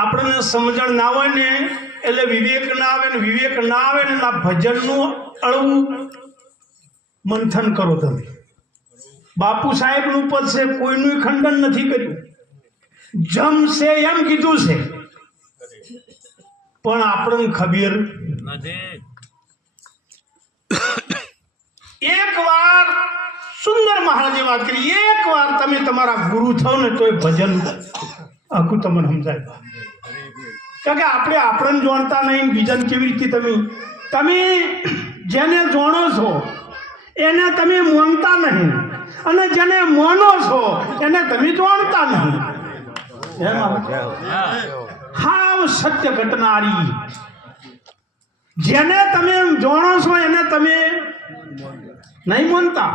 આપણને સમજણ ના હોય ને એટલે વિવેક ના આવે ને વિવેક ના આવે ને આ ભજનનું અળવું મંથન કરો તમે. બાપુ સાહેબનું પદ છે, કોઈનું ખંડન નથી કર્યું. જમ છે એમ કીધું છે, પણ આપણને ખબર નથી. એક વાર સુંદર મહારાજે વાત કરી, એક વાર તમે તમારા ગુરુ થાવ ને તો એ ભજન આખું તમને સમજાય. કારણ કે આપણે આપણને જાણતા નહીં, બીજાને કેવી રીતે તમે જેને જાણો છો એને તમે માનતા નહીં, અને જેને માનો છો એને તમે જાણતા નહીં. હાવ સત્ય ઘટનારી. જેને તમે જાણો છો એને તમે નહીં માનતા,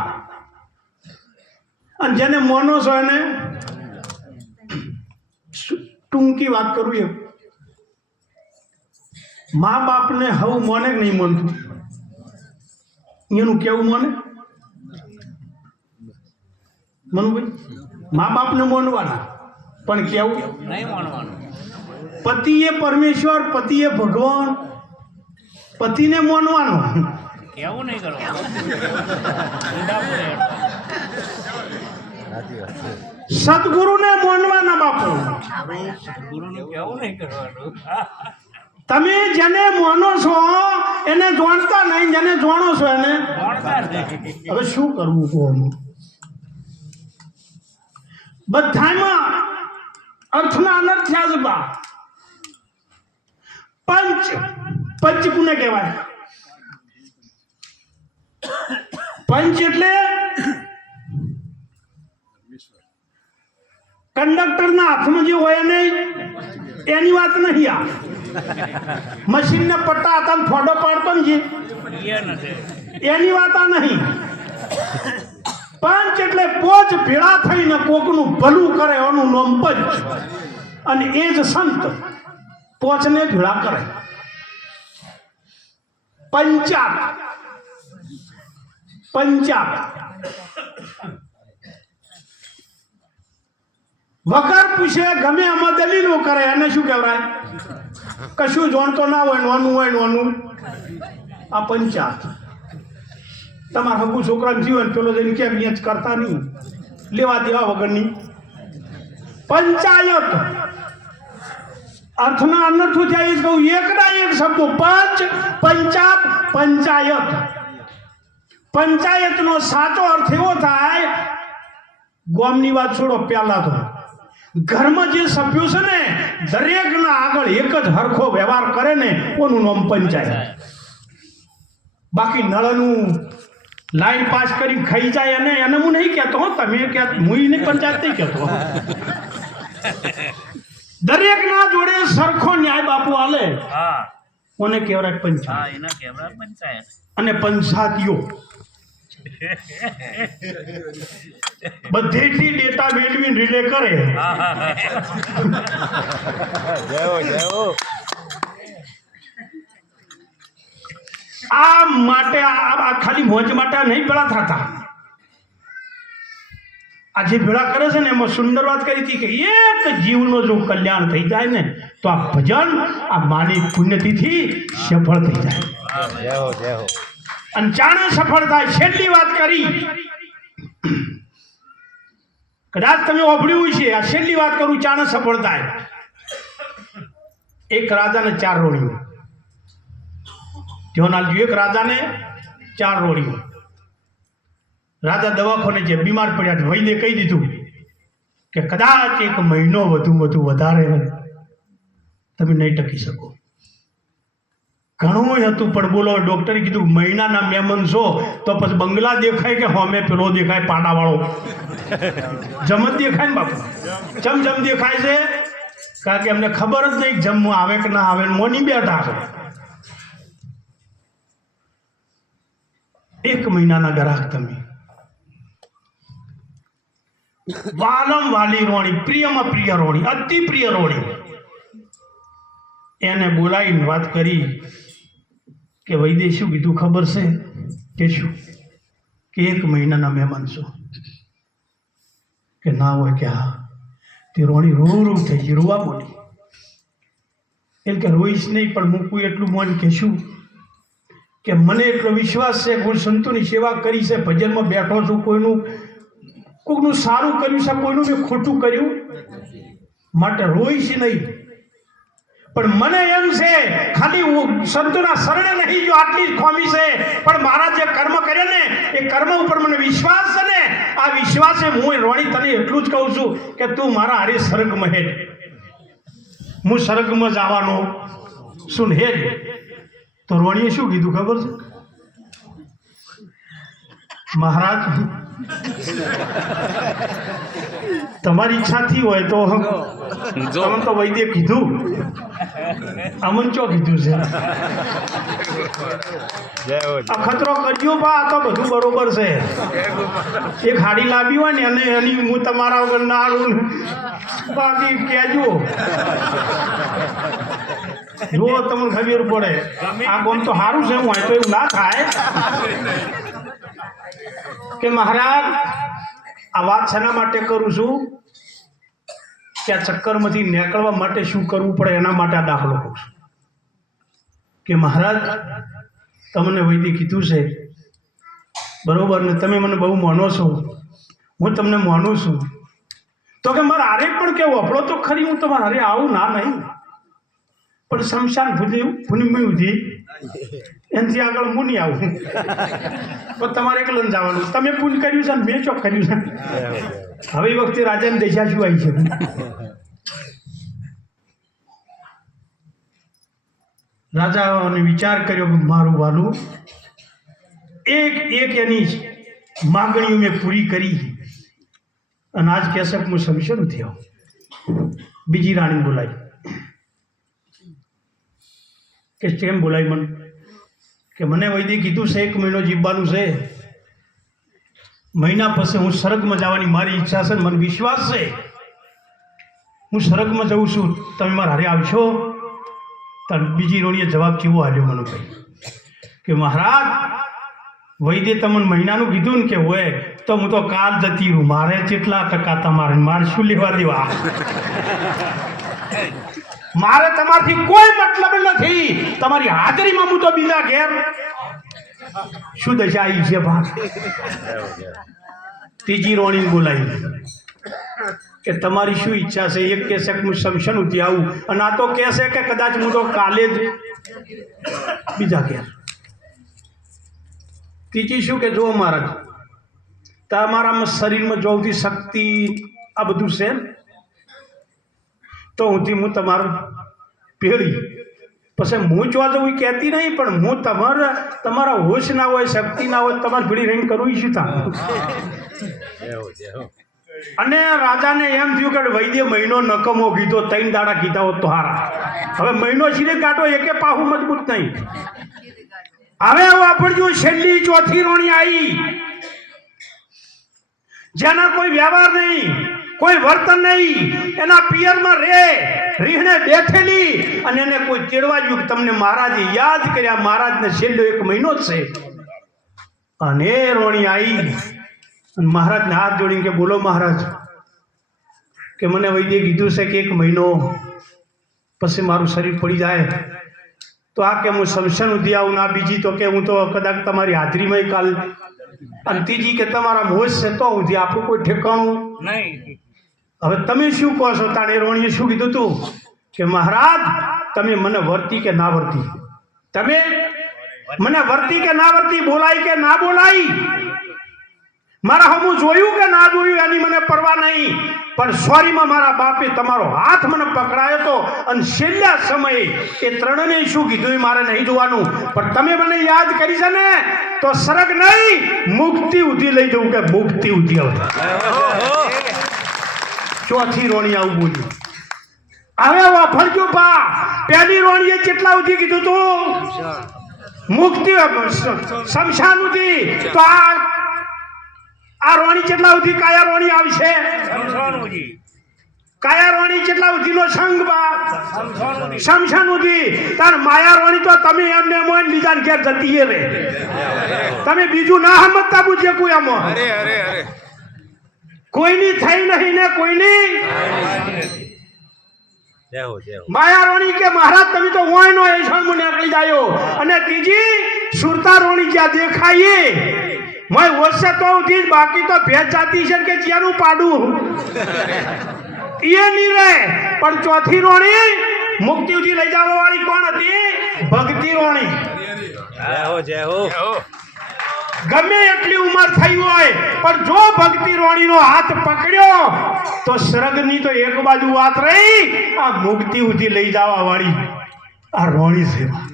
અને જેને માનો છો એને ટૂંકી વાત કરું, એ મા બાપને હવું માને કે નહીં માનતું એનું કેવું માને? મનુભાઈ, મા બાપને માનવાના પણ કેવું નહીં માનવાનું. પતિએ પરમેશ્વર, પતિએ ભગવાન, પતિને માનવાનો, કેવું નહીં કરવાનું. સદગુરુને માનવાના બાપુ, કેવું નહીં કરવાનું. તમે જેને માનો છો એને જાણતા નહીં, જેને જાણો છો એને હવે શું કરવું કહું? બધામાં અર્થના અનર્થ થયા છે. બા પંચ કોને કહેવાય? પંચ એટલે કંડક્ટરના હાથમાં જે હોય નહીં એની વાત નહીં. આ મશીનને પટ્ટા હતા ફોડો પાડતો ને જે એની વાત આ નહીં. પંચ એટલે પોચ ભેળા થઈને કોકનું ભલું કરે એનું નામ પંચ, અને એ જ સંત પોચને ભેળા કરે. પંચાત વગર પૂછે ગમે આમાં દલીલો કરે એને શું કહેવાય? કશું જાણતો ના હોય, નોનું હોય નોનું. આ પંચાત. તમારા હગુ છોકરાને જીવન પેલો જઈને કેમ અહીંયા જ કરતા નહીં, લેવા દેવા વગરની. પંચાયત અર્થના અનર્થ થાય જ કહું. એકના એક શબ્દો પંચ, પંચાત, પંચાયત. પંચાયતનો સાચો અર્થ એવો થાય, ગામની વાત છોડો, પહેલા તો ઘરમાં જે સભ્યો છે ને દરેકના આગળ એક જ હરખો વ્યવહાર કરે ને ઓનું નામ પંચાયત. બાકી નળનું લાઈન પાસ કરી ખાઈ જાય એને હું નહીં કહેતો, તમે ક્યાં હું નહીં પંચાયત નહીં કહેતો. દરેકના જોડે સરખો ન્યાય બાપુ આલે કોને કહેવાય? પંચાયત. અને પંચાયતીઓ બધેથી ડેટા મેળવીને રિલે કરે. આ માટે આ ખાલી મોજ માટે નહીં ભેળા થતા. આ જે ભેળા કરે છે ને એમાં સુંદર વાત કરી હતી કે એક જીવનો જો કલ્યાણ થઈ જાય ને તો આ ભજન આ માની પુણ્યતિથી સફળ થઈ જાય. અને ચાણે સફળ થાય. છેલ્લી વાત કરી, કદાચ તમે ઓભળ્યું છે, આ છેલ્લી વાત કરું, ચાણે સફળ થાય. એક રાજાને 4 રોડીઓ. ધ્યોનાલજી, એક રાજાને 4 રોડીઓ. રાજા દવાખાને જે બીમાર પડ્યા, વૈદ્ય કહી દીધું કે કદાચ 1 મહિનો વધારે તમે નહીં ટકી શકો. ઘણું હતું પણ બોલો, ડોક્ટરે કીધું મહિનાના મહેમાન છો તો પછી બંગલા દેખાય કે હોમે પેલો દેખાય પાડાવાળો? જમ જ દેખાય ને બાપુ. જમ દેખાય છે કારણ કે એમને ખબર જ નહીં જમવું આવે કે ના આવે, મોની બેઠા છે. 1 મહિનાના ગ્રાહક તમે. વાલમ વાલી રોણી, પ્રિયમાં પ્રિય રોણી, અતિ પ્રિય રોણી. એને બોલાવીને વાત કરી કે વૈદ્ય શું કીધું ખબર છે? કે શું? કે 1 મહિનાના મહેમાન છો. કે ના હોય કે હા. તે રોણી રૂ થઈ ગઈ, રોવા બોલી એટલે કે રોઈશ નહીં, પણ હું કોઈ એટલું મન કહેશું કે મને એટલો વિશ્વાસ છે, હું સંતોની સેવા કરી છે, ભજનમાં બેઠો છું, કોઈનું સારું કર્યું છે, કોઈનું મેં ખોટું કર્યું માટે રોઈશ નહીં. પણ મને એમ છે ખાલી હું સંતોના શરણે નહીં, જો આટલી જ ખોમી છે, પણ મારા જે કર્મ કર્યા ને એ કર્મ ઉપર મને વિશ્વાસ છે ને, આ વિશ્વાસે હું રોણી તને એટલું જ કહું છું કે તું મારા હારે સ્વર્ગમાં હેડ. હું સ્વર્ગમાં જવાનો શું હેડ. તો રોણીએ શું કીધું ખબર છે? મહારાજ તમારી ઈચ્છા થઈ હોય તો તમે તો વૈદ્ય કીધું, અમન ચો કીધું છે અખતરો કરજો બા, તો બધું બરોબર છે. એક હાડી લાવી હોય ને અને એની હું તમારા વગર ના આવું બાકી કહેજો, જો તમને ખબર પડે. આ બોમ તો સારું છે, હું તો એવું ના થાય કે મહારાજ આ વાત શેના માટે કરું છું કે આ ચક્કરમાંથી નીકળવા માટે શું કરવું પડે એના માટે આ દાખલો કહું છું કે મહારાજ તમને વૈદ્ય કીધું છે બરોબર ને, તમે મને બહુ માનો છો, હું તમને માનું છું, તો કે મારે હારે પણ કેવું આપણો તો ખરી, હું તમારે હારે આવું ના નહીં, પણ શમશાન ભૂમિ ઉધી એનાથી આગળ હું નહીં આવું. તો તમારે એકલન જવાનું, તમે પૂન કર્યું છે ને મેં ચોક કર્યું છે. હવે એ વખતે રાજાને દશા શું આવી છે? રાજાને વિચાર કર્યો કે મારું વાલું એક એની માગણીઓ મેં પૂરી કરી અને આજ કહેશે હું સમસ્યા નથી આવું. બીજી રાણી બોલાવી કે કેમ બોલાવી મને? કે મને વૈદ્ય કીધું છે 1 મહિનો જીવવાનું છે, મહિના પછી હું સ્વર્ગમાં જવાની મારી ઈચ્છા છે, મને વિશ્વાસ છે હું સ્વર્ગમાં જઉં છું, તમે મારા હારે આવશો? તો બીજી રોણીએ જવાબ કેવો આવ્યો મને ભાઈ કે મહારાજ વૈદ્ય તમને મહિનાનું કીધું ને કે હોય તો હું તો કાલ જતી રહું, મારે કેટલા ટકા તમારે મારે શું લેવા દેવા, મારે તમારથી કોઈ મતલબ નથી, તમારી હાજરીમાં હું તો બીજા ઘેર શું દશા આવી છે ભાગ. ત્રીજી રોણી બોલાવી કે તમારી શું ઈચ્છા છે? એક કહેશે કે હું શમશાન ઉઠી આવું, અને આ તો કહેશે કે કદાચ હું તો કાલે જ બીજા ઘેર. ત્રીજી શું કે જો મહારાજ તમારામાં શરીરમાં જોવતી શક્તિ આ બધું છે તો હું તમારું પેઢી પછી હું જોવા જવું એ કહેતી નહીં, પણ હું તમારા હોશ ના હોય, શક્તિ ના હોય, તમારી ભીડી રહીને કરવું શું થાય? અને રાજાને એમ થયું કે વૈદ્ય મહિનો નકમો કીધો, 3 દાડા કીધા હોત તો હારા. હવે મહિનો સીધે કાઢો, એકે પાહું મજબૂત નહીં. હવે વાપરજો છેલ્લી ચોથી રોણી આવી, જેના કોઈ વ્યવહાર નહીં, કોઈ વર્તન નહીં, એના પિયરમાં રીહણે બેઠેલી, અને એને કોઈ તેડવા ગયું કે તમને મહારાજે યાદ કર્યા, મહારાજને છેલ્લો 1 મહિનો જ છે. અને રોણી આવી અને મહારાજને હાથ જોડીને કે બોલો મહારાજ, કે મને વૈદ્ય કીધું છે કે 1 મહિનો પછી મારું શરીર પડી જાય તો આ કે હું શમશાન ઉધી આવું ના, બીજી તો કે હું તો કદાચ તમારી હાજરીમાં કાલ, અને ત્રીજી કે તમારા હોશ છે તો ઉધી, આપણું કોઈ ઠેકાણું નહીં. હવે તમે શું કહો છો? તાણે રોણીએ શું કીધું તું કે મહારાજ તમે મને વર્તી કે ના વર્તી, તમે મને વર્તી કે ના વર્તી, બોલાય કે ના બોલાય, મારા હમું જોયું કે ના જોયું એની મને પરવા નહીં, પણ સોરીમાં મારા બાપે તમારો હાથ મને પકડાયો હતો, અને છેલ્લા સમયે એ ત્રણને શું કીધું એ મારે નહીં જોવાનું, પણ તમે મને યાદ કરી છે ને તો સ્વર્ગ નહીં મુક્તિ ઉધી લઈ જવું, કે મુક્તિ ઉધી આવે. ચોથી રોણી આવું બોલ્યું. હવે વાફરજો પા, પહેલી રોણીએ કેટલા ઉધી કીધું તું? મુક્તિ શમશાન ઉધી. તો આ રોણી કેટલા ઉધી? કાયા રોણી આવશે? કાયા રોણી કેટલા ઉધીનો સંગ બા? શમશાન ઉધી. તાર માયા રોણી તો તમે એમને મોઈન બીજા ઘેર જતી રે, તમે બીજું ના સમજતા પૂછે કોઈ આમાં કોઈની થઈ નહીં ને કોઈની. માયા રોણી કે મહારાજ તમે તો ઓયનો એસણ મને નીકળી જાયો અને ત્રીજી સુરતા રોણી જ્યાં દેખાય મય વર્ષે તો ઉઠી બાકી તો ભેજ જાતી છે કે ચિયાનું પાડું એ નહીં રહે પણ ચોથી રોણી મુક્તિ ઉઠી લઈ જવા વાળી કોણ હતી ભક્તિ રોણી ગમે એટલી ઉંમર થઈ હોય પણ જો ભક્તિ રોણીનો હાથ પકડ્યો તો સ્વર્ગની તો એક બાજુ વાત રહી આ મુક્તિ ઉઠી લઈ જવા વાળી આ રોણી સેવા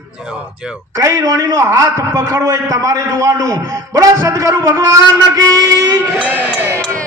કઈ રોણીનો હાથ પકડવો એ તમારે જોવાનું. બોલો સદગુરુ ભગવાન કી